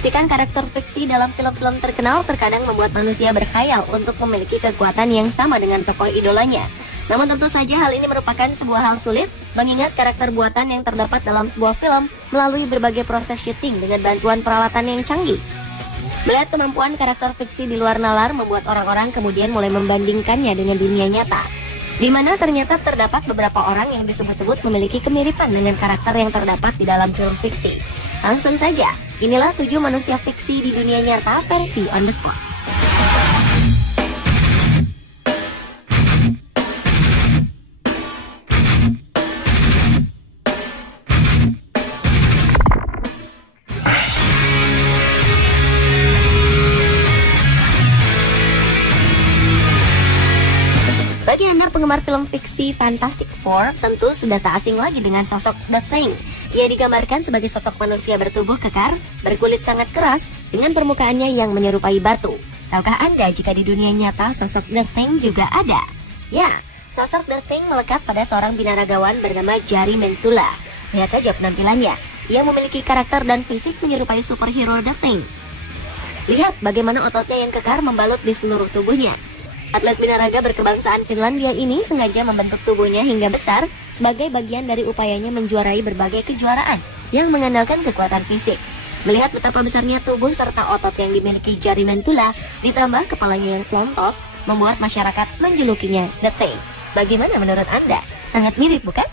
Menyaksikan karakter fiksi dalam film-film terkenal terkadang membuat manusia berkhayal untuk memiliki kekuatan yang sama dengan tokoh idolanya. Namun tentu saja hal ini merupakan sebuah hal sulit, mengingat karakter buatan yang terdapat dalam sebuah film melalui berbagai proses syuting dengan bantuan peralatan yang canggih. Melihat kemampuan karakter fiksi di luar nalar membuat orang-orang kemudian mulai membandingkannya dengan dunia nyata, di mana ternyata terdapat beberapa orang yang disebut-sebut memiliki kemiripan dengan karakter yang terdapat di dalam film fiksi. Langsung saja, inilah 7 manusia fiksi di dunia nyata versi on the spot. Bagi Anda penggemar film fiksi Fantastic Four, tentu sudah tak asing lagi dengan sosok The Thing. Ia digambarkan sebagai sosok manusia bertubuh kekar, berkulit sangat keras, dengan permukaannya yang menyerupai batu. Tahukah Anda jika di dunia nyata sosok The Thing juga ada? Ya, sosok The Thing melekat pada seorang binaragawan bernama Jari Mentula. Lihat saja penampilannya, ia memiliki karakter dan fisik menyerupai superhero The Thing. Lihat bagaimana ototnya yang kekar membalut di seluruh tubuhnya. Atlet binaraga berkebangsaan Finlandia ini sengaja membentuk tubuhnya hingga besar sebagai bagian dari upayanya menjuarai berbagai kejuaraan yang mengandalkan kekuatan fisik. Melihat betapa besarnya tubuh serta otot yang dimiliki Jari Mentula, ditambah kepalanya yang plontos, membuat masyarakat menjulukinya The Thing. Bagaimana menurut Anda? Sangat mirip, bukan?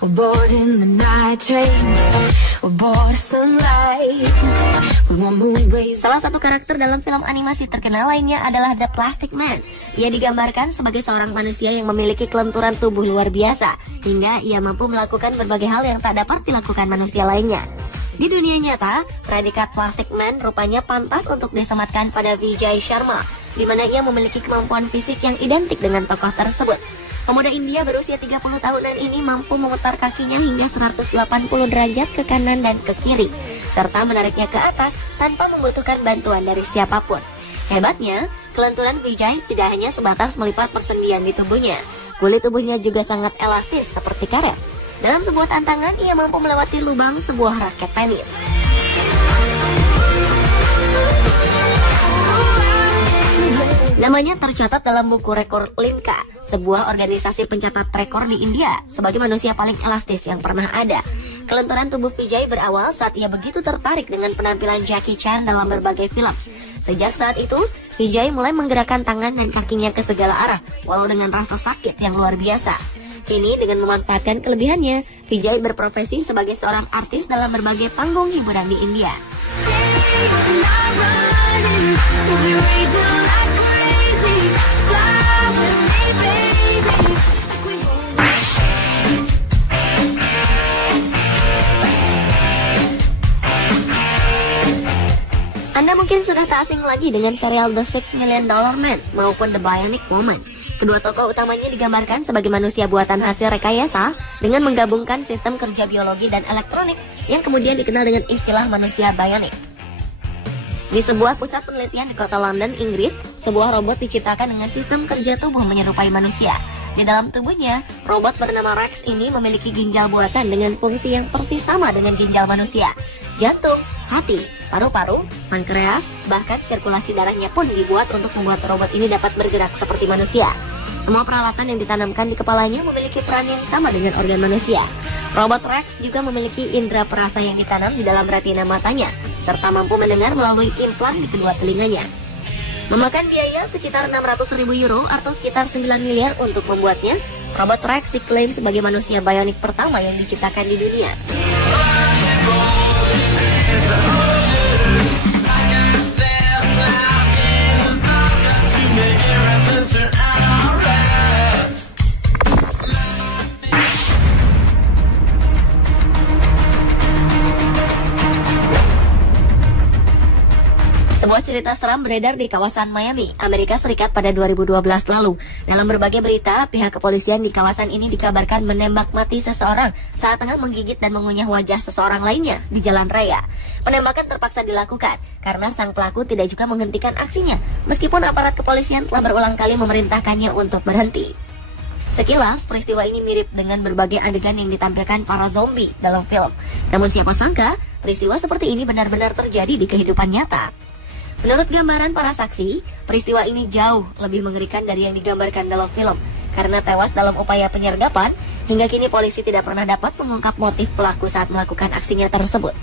We're bored in the night train. We're bored of sunlight. We want moon rays. Salah satu karakter dalam film animasi terkenal lainnya adalah The Plastic Man. Ia digambarkan sebagai seorang manusia yang memiliki kelenturan tubuh luar biasa, hingga ia mampu melakukan berbagai hal yang tak dapat dilakukan manusia lainnya. Di dunia nyata, predikat Plastic Man rupanya pantas untuk disematkan pada Vijay Sharma, di mana ia memiliki kemampuan fisik yang identik dengan tokoh tersebut. Pemuda India berusia 30 tahunan ini mampu memutar kakinya hingga 180 derajat ke kanan dan ke kiri, serta menariknya ke atas tanpa membutuhkan bantuan dari siapapun. Hebatnya, kelenturan Vijay tidak hanya sebatas melipat persendian di tubuhnya, kulit tubuhnya juga sangat elastis seperti karet. Dalam sebuah tantangan, ia mampu melewati lubang sebuah raket tenis. Namanya tercatat dalam buku rekor Limca, sebuah organisasi pencatat rekor di India, sebagai manusia paling elastis yang pernah ada. Kelenturan tubuh Vijay berawal saat ia begitu tertarik dengan penampilan Jackie Chan dalam berbagai film. Sejak saat itu, Vijay mulai menggerakkan tangan dan kakinya ke segala arah, walau dengan rasa sakit yang luar biasa. Kini dengan memanfaatkan kelebihannya, Vijay berprofesi sebagai seorang artis dalam berbagai panggung hiburan di India. Anda mungkin sudah tak asing lagi dengan serial The $6 Million Man maupun The Bionic Woman. Kedua tokoh utamanya digambarkan sebagai manusia buatan hasil rekayasa dengan menggabungkan sistem kerja biologi dan elektronik yang kemudian dikenal dengan istilah manusia bionic. Di sebuah pusat penelitian di kota London, Inggris, sebuah robot diciptakan dengan sistem kerja tubuh menyerupai manusia. Di dalam tubuhnya, robot bernama Rex ini memiliki ginjal buatan dengan fungsi yang persis sama dengan ginjal manusia. Jantung, hati, paru-paru, pankreas, bahkan sirkulasi darahnya pun dibuat untuk membuat robot ini dapat bergerak seperti manusia. Semua peralatan yang ditanamkan di kepalanya memiliki peran yang sama dengan organ manusia. Robot Rex juga memiliki indera perasa yang ditanam di dalam retina matanya, serta mampu mendengar melalui implan di kedua telinganya. Memakan biaya sekitar 600.000 euro atau sekitar 9 miliar untuk membuatnya, robot Rex diklaim sebagai manusia bionik pertama yang diciptakan di dunia. Sebuah cerita seram beredar di kawasan Miami, Amerika Serikat pada 2012 lalu. Dalam berbagai berita, pihak kepolisian di kawasan ini dikabarkan menembak mati seseorang saat tengah menggigit dan mengunyah wajah seseorang lainnya di jalan raya. Penembakan terpaksa dilakukan karena sang pelaku tidak juga menghentikan aksinya, meskipun aparat kepolisian telah berulang kali memerintahkannya untuk berhenti. Sekilas, peristiwa ini mirip dengan berbagai adegan yang ditampilkan para zombie dalam film. Namun siapa sangka, peristiwa seperti ini benar-benar terjadi di kehidupan nyata. Menurut gambaran para saksi, peristiwa ini jauh lebih mengerikan dari yang digambarkan dalam film. Karena tewas dalam upaya penyergapan, hingga kini polisi tidak pernah dapat mengungkap motif pelaku saat melakukan aksinya tersebut.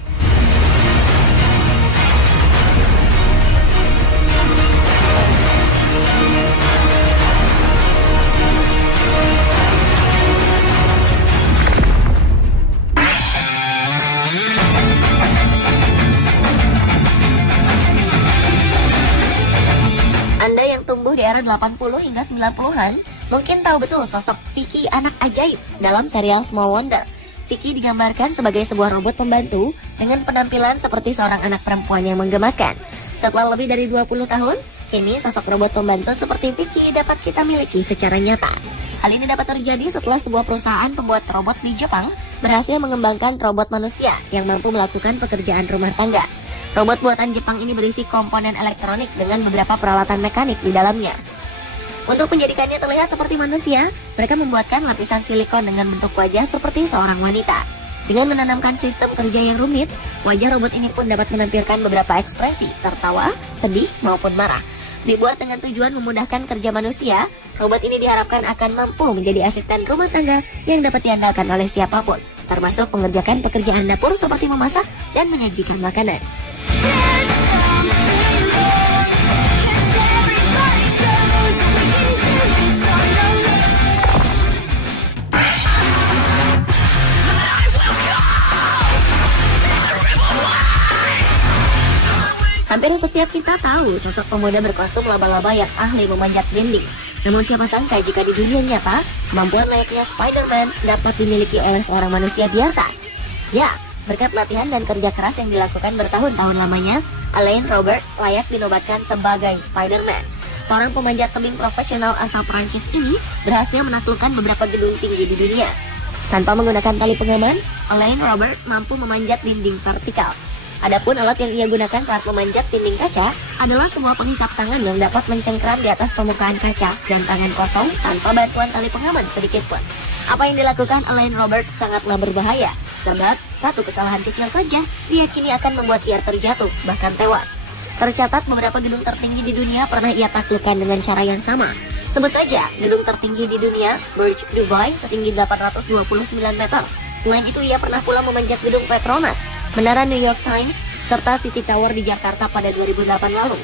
Anda yang tumbuh di era 80 hingga 90-an mungkin tahu betul sosok Vicky anak ajaib dalam serial Small Wonder. Vicky digambarkan sebagai sebuah robot pembantu dengan penampilan seperti seorang anak perempuan yang menggemaskan. Setelah lebih dari 20 tahun, kini sosok robot pembantu seperti Vicky dapat kita miliki secara nyata. Hal ini dapat terjadi setelah sebuah perusahaan pembuat robot di Jepang berhasil mengembangkan robot manusia yang mampu melakukan pekerjaan rumah tangga. Robot buatan Jepang ini berisi komponen elektronik dengan beberapa peralatan mekanik di dalamnya. Untuk menjadikannya terlihat seperti manusia, mereka membuatkan lapisan silikon dengan bentuk wajah seperti seorang wanita. Dengan menanamkan sistem kerja yang rumit, wajah robot ini pun dapat menampilkan beberapa ekspresi, tertawa, sedih, maupun marah. Dibuat dengan tujuan memudahkan kerja manusia, robot ini diharapkan akan mampu menjadi asisten rumah tangga yang dapat diandalkan oleh siapapun, termasuk mengerjakan pekerjaan dapur seperti memasak dan menyajikan makanan. Hampir setiap kita tahu sosok pemuda berkostum laba-laba yang ahli memanjat dinding. Namun siapa sangka jika di dunia nyata, kemampuan layaknya Spider-Man dapat dimiliki oleh seorang manusia biasa. Ya, berkat latihan dan kerja keras yang dilakukan bertahun-tahun lamanya, Alain Robert layak dinobatkan sebagai Spider-Man. Seorang pemanjat tebing profesional asal Prancis ini berhasil menaklukkan beberapa gedung tinggi di dunia. Tanpa menggunakan tali pengaman, Alain Robert mampu memanjat dinding vertikal. Adapun alat yang ia gunakan saat memanjat dinding kaca adalah sebuah penghisap tangan yang dapat mencengkram di atas permukaan kaca dan tangan kosong tanpa bantuan tali pengaman sedikit pun. Apa yang dilakukan Alain Robert sangatlah berbahaya, sebab satu kesalahan kecil saja diyakini akan membuat ia terjatuh, bahkan tewas. Tercatat beberapa gedung tertinggi di dunia pernah ia taklukkan dengan cara yang sama. Sebut saja gedung tertinggi di dunia, Burj Dubai setinggi 829 meter. Selain itu ia pernah pula memanjat gedung Petronas, Menara New York Times, serta City Tower di Jakarta pada 2008 lalu.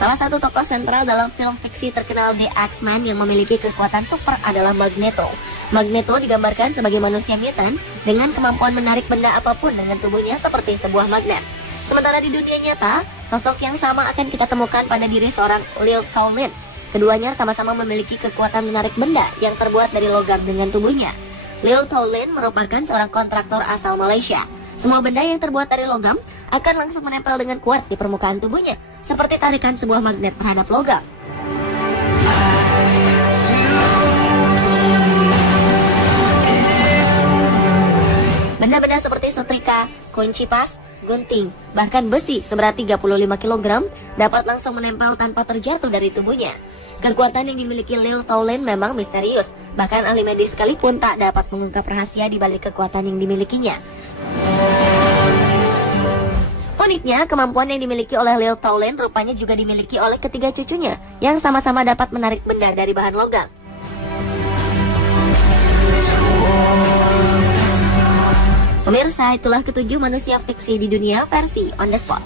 Salah satu tokoh sentral dalam film fiksi terkenal The X-Men yang memiliki kekuatan super adalah Magneto. Magneto digambarkan sebagai manusia mutan dengan kemampuan menarik benda apapun dengan tubuhnya seperti sebuah magnet. Sementara di dunia nyata, sosok yang sama akan kita temukan pada diri seorang Lil Towlin. Keduanya sama-sama memiliki kekuatan menarik benda yang terbuat dari logam dengan tubuhnya. Lil Towlin merupakan seorang kontraktor asal Malaysia. Semua benda yang terbuat dari logam akan langsung menempel dengan kuat di permukaan tubuhnya, seperti tarikan sebuah magnet terhadap logam. Benda-benda seperti setrika, kunci pas, gunting, bahkan besi seberat 35 kg dapat langsung menempel tanpa terjatuh dari tubuhnya. Kekuatan yang dimiliki Lil Towlin memang misterius, bahkan ahli medis sekalipun tak dapat mengungkap rahasia di balik kekuatan yang dimilikinya. Uniknya, kemampuan yang dimiliki oleh Lil Towlin rupanya juga dimiliki oleh ketiga cucunya yang sama-sama dapat menarik benda dari bahan logam. Pemirsa, itulah ketujuh manusia fiksi di dunia versi On The Spot.